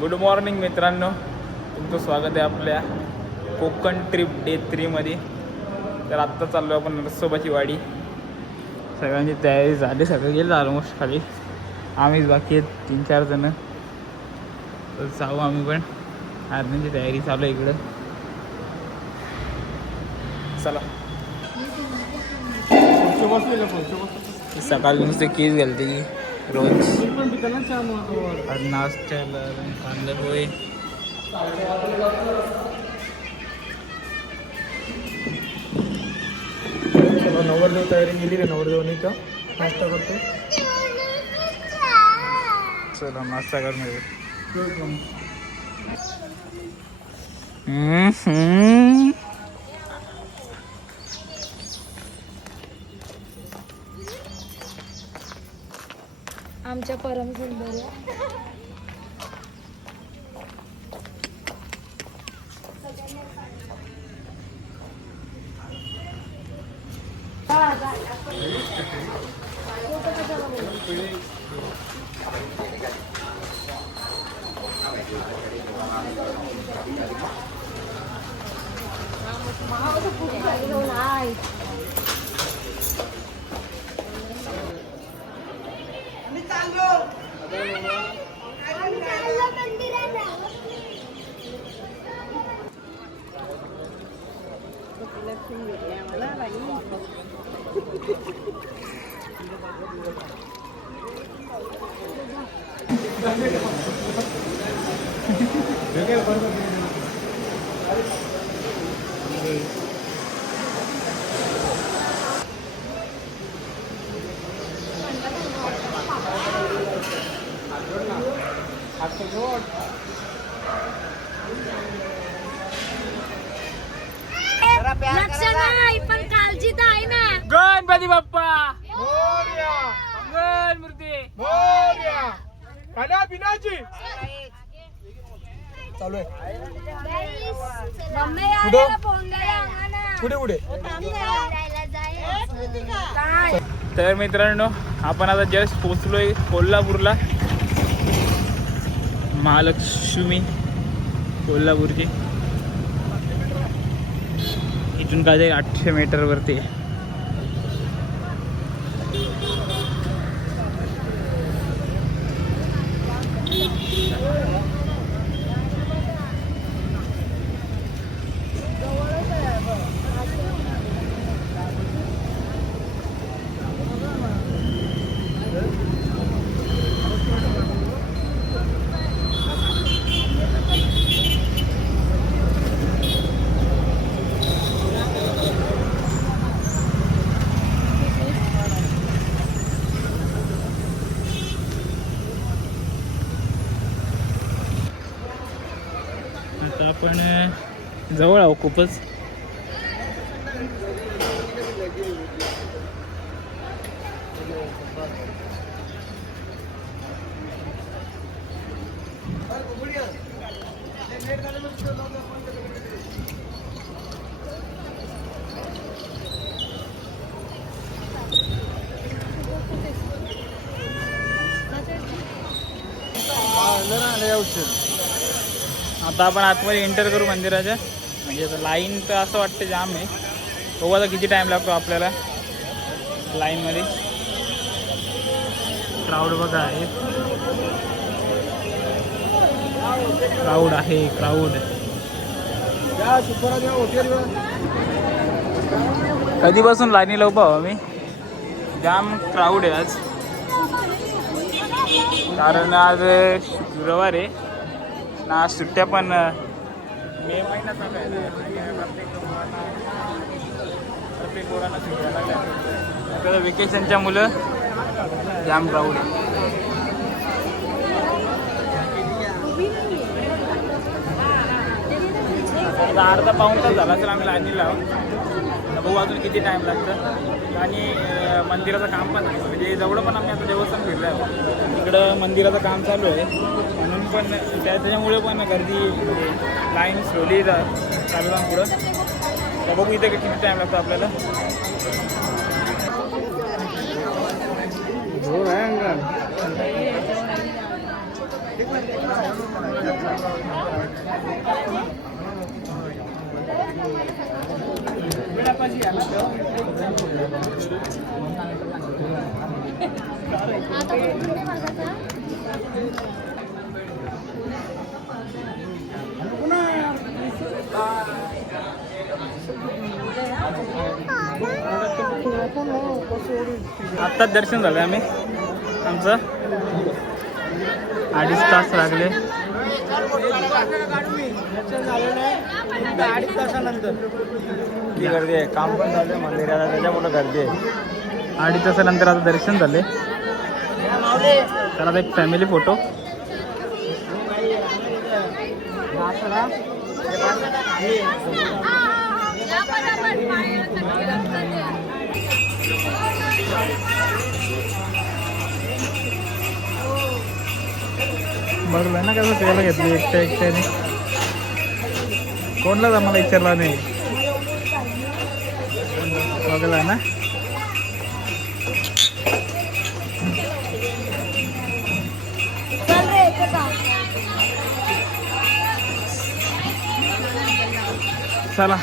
Good morning मित्रांनो, तुमचं स्वागत आहे आपल्या कोकण ट्रिप डे 3 मध्ये. तर आत्ता चाललो आपण नरसोबाची वाडी. सगळ्यांची तयारी झाली, सगळं गेलं ऑलमोस्ट खाली. आम्हीच बाकी आहेत 3-4 जण. तर जाऊ आम्ही पण. आर्मीची तयारी चालू आहे इकडं. चला. सकाळी नुसते केस घालते की रोज नाश्त्याला कांदा पोहे. नवरदेव तयारी केली रे, नवरदेवनी का नाश्ता करतो. चला नाश्ता करून येऊ. आमच्या परम सुंदर लक्ष नाही पण काळजी तर आहे ना. गणपती बाप्पा मोरया, मंगल मूर्ती. मोरया. खाना पिनाची चालू आहे. मम्मी आल्याला फोन द्या ना. पुढे पुढे. काय तर मित्रांनो, आपण आता जस्ट पोचलोय कोल्हापूरला. महालक्ष्मी कोल्हापूरची. इथून काय 800 मीटरवरती आहे. आता आपण जवळ आहो खूपच. आता आपण आतमध्ये एंटर करू मंदिराच्या. म्हणजे आता लाईन तर असं वाटतं जाम आहे. बघू आता किती टाईम लागतो आपल्याला लाईनमध्ये. क्राऊड बघा आहे, क्राऊड आहे, क्राऊड. कधीपासून लाईनीला उभा आहो आम्ही. जाम क्राऊड आहे आज, कारण आज शुक्रवार आहे ना. सुट्ट्या पण मे महिना चालू आहे ना. प्रत्येक पोरांना सुट्ट्या लागल्या. आता वेकेशनच्या मुलं जाम क्राऊड आहे. अर्धा पाऊण तास झाला असेल आम्ही लाईनीला. बघू अजून किती टाईम लागतं. आणि मंदिराचं काम पण आहे, म्हणजे जवळ पण आम्ही आता देवस्थान फिरलो आहे. इकडं मंदिराचं काम चालू आहे म्हणून पण त्याच्यामुळे पण गर्दी, म्हणजे लाईन स्लोली चालू जाऊन पुढं. तर बघू इथे किती टाईम लागतो आपल्याला. आत्ताच दर्शन झालं आम्ही आमचं 2.5 तास लागले. 2.5 तासानंतर गर्दी आहे. काम पण झालं मंदिराला, त्याच्यामुळे गर्दी आहे. 2.5 तासानंतर आता दर्शन झाले. तर आता एक फॅमिली फोटो. बघलं ना कसं प्यायला घेतली एकट्याने. कोणलाच आम्हाला विचारला नाही. बघला ना. चला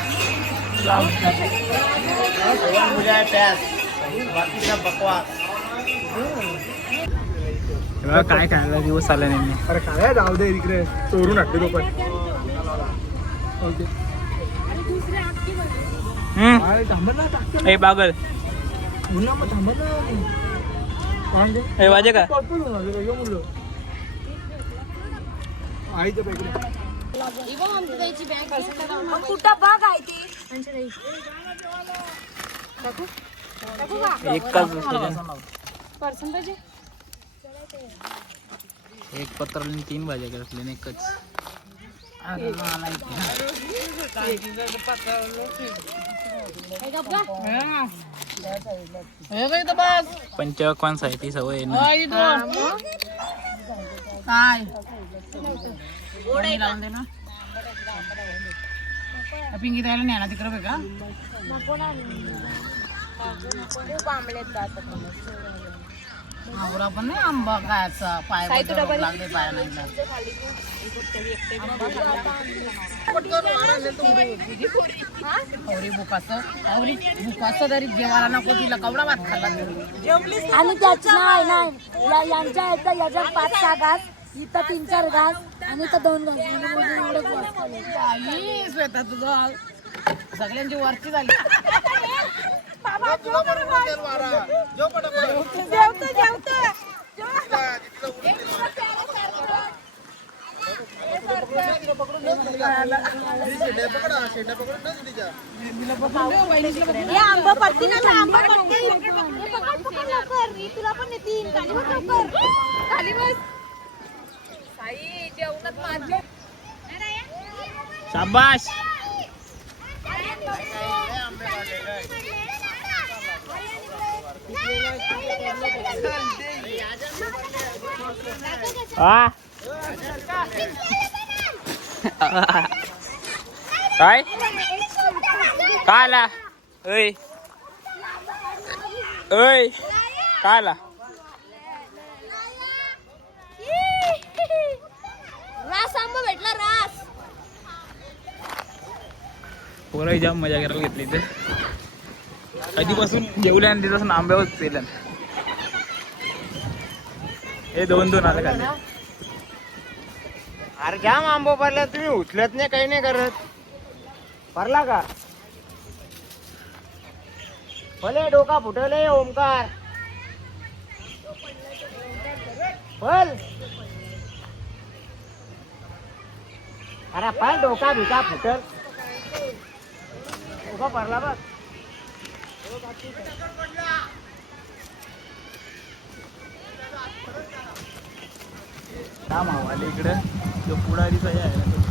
काय खायला दिवस आला नाही. अरे काय जाऊ दे इकडे, चोरून हटते तो पण. ए बागल ए वाजे का आईच्या पैकी कुठं बघ आहे ती एकच पर्सेंटेज एक पत्र 3 भाज्या घेतल्या एकच. पंचवान आहे ती सवय पिंकी द्यायला नाही ना तिकडे का आवडा पण नाही आंबा खायचा. पाय लागले पाय नाही बुकाचं तरी जेवायला नको तिला कवडा भात खाल्ला. आणि त्याच नाही यांच्या याच्यात 5-6 घास, इथं 3-4 घास आणि इथं 2 घास. श्वेता तुझं सगळ्यांची वरची झाली. आंबा पडती ना, आंबा पडती. तुला पण येतील. खाली बस. शाबाश. काय काय आला ऐ ऐ काय आला. रास आंबा भेटला, रास. पोरं जाम मजा करायला घेतली इथे. कधीपासून जेवल्या आणि तिथं आंब्यावर पेलं. हे 2-2 आले खाली. अरे घ्या आंबो भरला, तुम्ही उचलत नाही, काही नाही करत. भरला का भले डोका फुटले ओमकार बोल. अरे पण डोका भिका फुटल. डोका भरला बघ. काम आले इकडे जो पुढारीचा आहे.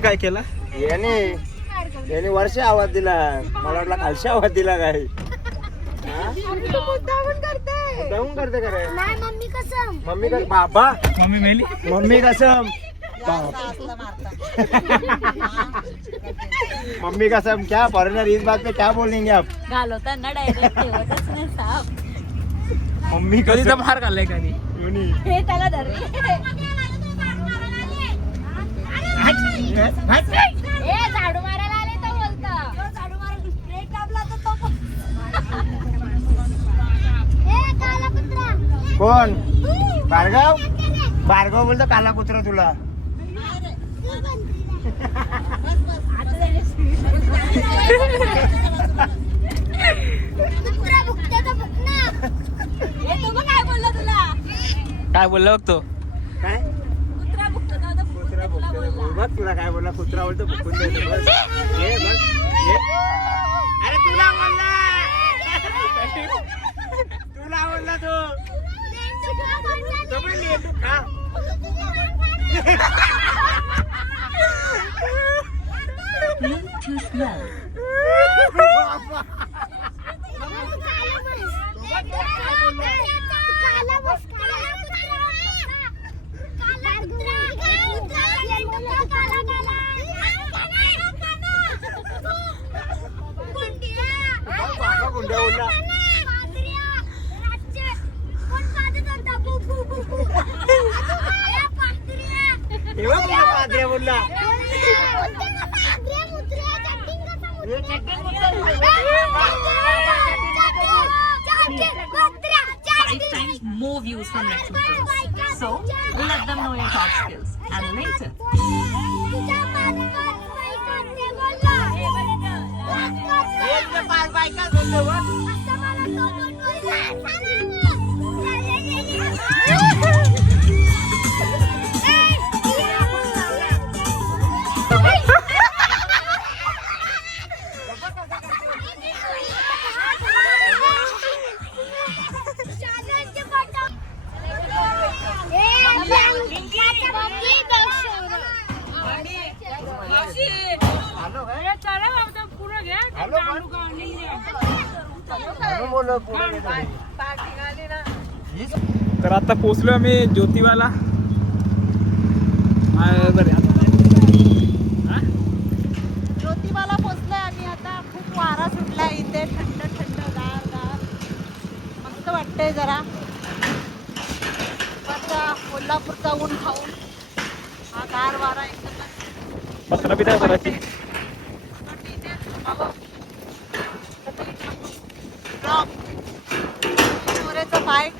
काय केला याने वर्षी आवाज दिला, मला वाटला खालशी आवाज दिला काय. मुद्दामून करते. जाऊन करते का रे नाही मम्मी कसम मम्मी का बाबा मम्मी मेली. मम्मी कसम मम्मी कसम क्या फॉरेनर इस बात पे क्या बोलेंगे आप घालवताना डायरेक्ट ठेवतच नाही साप मम्मी कधीचा मार खाल्लाय कधी. हे त्याला धर ए झाडू मारायला आले तो बोलता झाडू मारायला स्प्रे कापला तर तो ए काला कुत्रा कोण भार्गव भार्गव बोलतो काला कुत्रा तुला कुत्रा भुकते तर भुक ना हे तो मग काय बोलला तुला काय बोलला बघ तो. काय कुत्रा भुकतो तर कुत्रा बोलतो बघ तुला काय बोलला कुत्रा बोलतो भुकून देतो बस हे बघ हे अरे तुला बोलला तुला बोलला तो पण लेंडू खा बोलला more views from next videos. So, let them know your top skills. And later, तर आता पोचलो आम्ही ज्योतिबाला. ज्योतिबाला पोचलोय आम्ही आता. खूप वारा सुटलाय इथे. थंड थंड गार गार मस्त वाटतंय जरा. कोल्हापूरचा ऊन खाऊन हा गार वारा एकदम पत्रा पिता करायची. पाय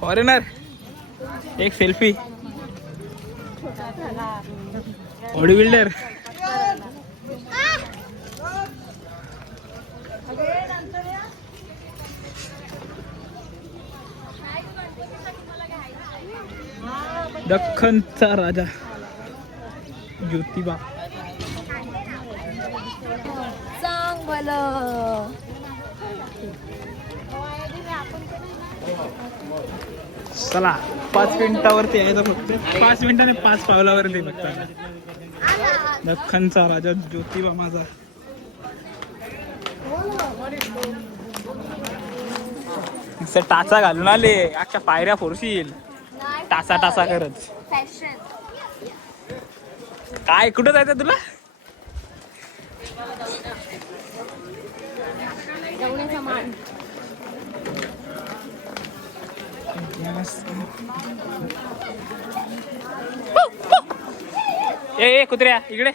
फॉरेनर एक सेल्फी. Bodybuilder. दख्खनचा राजा ज्योतिबा. सांग भलं चला 5 मिनिटावरती यायचं फक्त. 5 मिनिटाने 5 पावलावरती फक्त. दख्खनचा राजा ज्योतिबा माझा. टाचा घालून आले. अख्ख्या पायऱ्या फोरशील टासा टासा करत. काय कुठं जायचं तुला. ए कुत्र्या इकडे.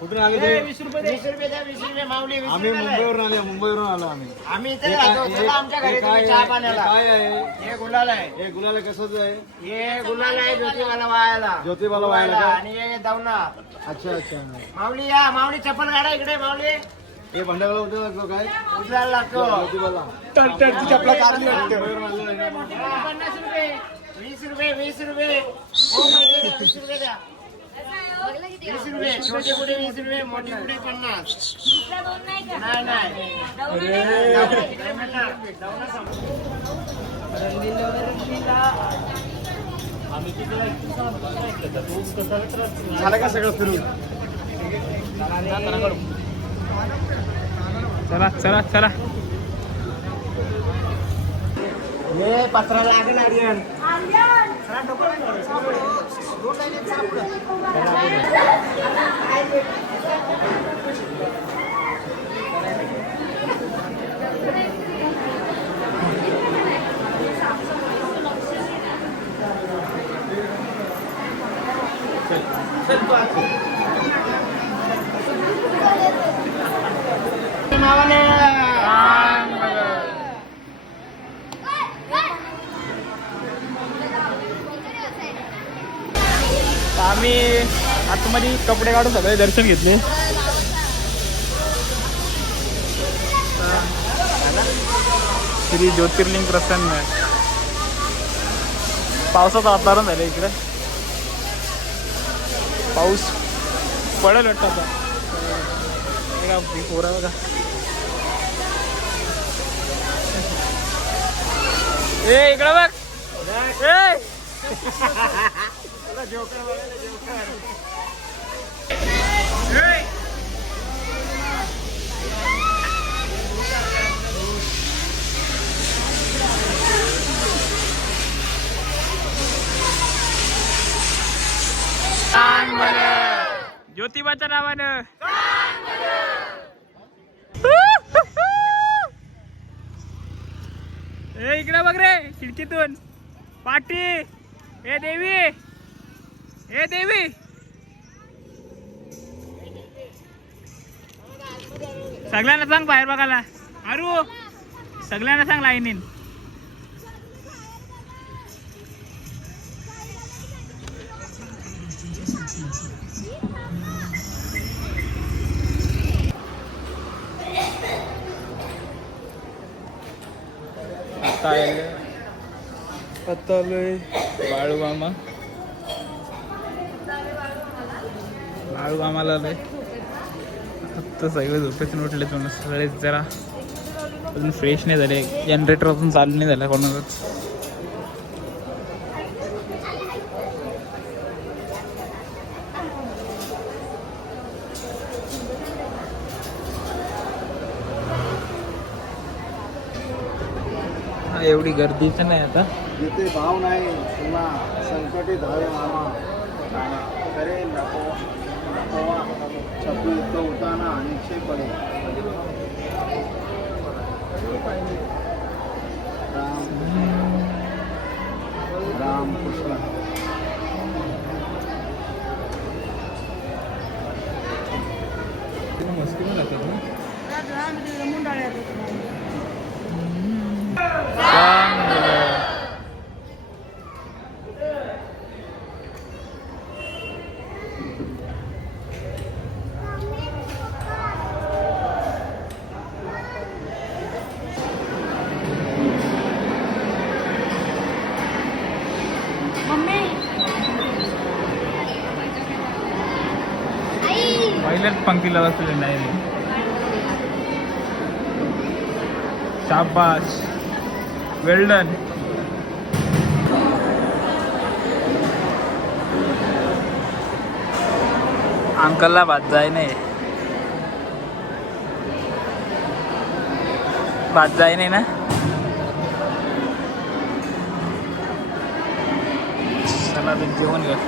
कुठून आले ते? 20 रुपये द्या. 20 रुपये माऊली. आम्ही मुंबईवरून आलो आम्ही इथे राहतो. चला आमच्या घरी तुम्ही चहा पाण्याला. काय आहे हे गुलाल आहे. हे गुलाल कशाच आहे? हे गुलाल आहे ज्योतिबाला वायाला आणि हे दवना. अच्छा अच्छा माऊली या. माऊली चप्पल काढा इकडे. माऊली हे भांड्याला उद्या लागतो काय उचलायला लागतो. ज्योतिबाला. चपला काढली वाटतं. मुंबईवरून आलेलो आहे. 50 रुपये, 20 रुपये, 20 रुपये. हो, माहिती आहे, 20 रुपये द्या. 20 रुपये, छोटे पुढे 20 रुपये, मोठे पुढे 50. नाही नाही. इकडे 50. जाऊ ना सांग. झालं का सगळं फिरून चला चला चला. हे पत्रा लागेल आर्यन. आम्ही आतमध्ये कपडे काढून सगळे दर्शन घेतले. श्री ज्योतिर्लिंग प्रसन्न. पावसाचं वातावरण झालं इकडे. पाऊस पडेल वाटतं आता. पोरा बघा. ए इकडे बघ. ए ज्योतिबाच्या नावानं. ए इकडे बघ रे खिडकीतून. पाटी. ए देवी. ए देवी. सगळ्यांना सांग बाहेर बघायला. अरू सगळ्यांना सांग लाईनीन. आता आलोय बाळूमामा. बाळूमामाला आलोय. फक्त सगळे झोपेतून उठले. सगळे जरा अजून फ्रेश नाही झाले. जनरेटर अजून चालू नाही झाला कोणालाच. एवढी गर्दीच नाही आता. जिथे भाव नाही पुन्हा संकटे धावे मामा करे नको छपी तो उताना अनिच्छे पडे. राम कृष्ण. मस्ती पण लागतात ना. पहिल्याच पंक्तीला बसले नाही रे. शाबाश. वेल डन. अंकलला भात जाय नाही. भात जाय नाही ना. चला जेवण घ्या.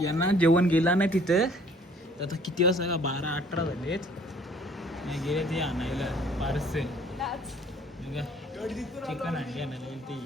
यांना जेवण गेला नाही तिथं. आता किती वाजता का 12-18 झालेत. नाही गेले ते आणायला पार्सल. चिकन आणले आणायला ते.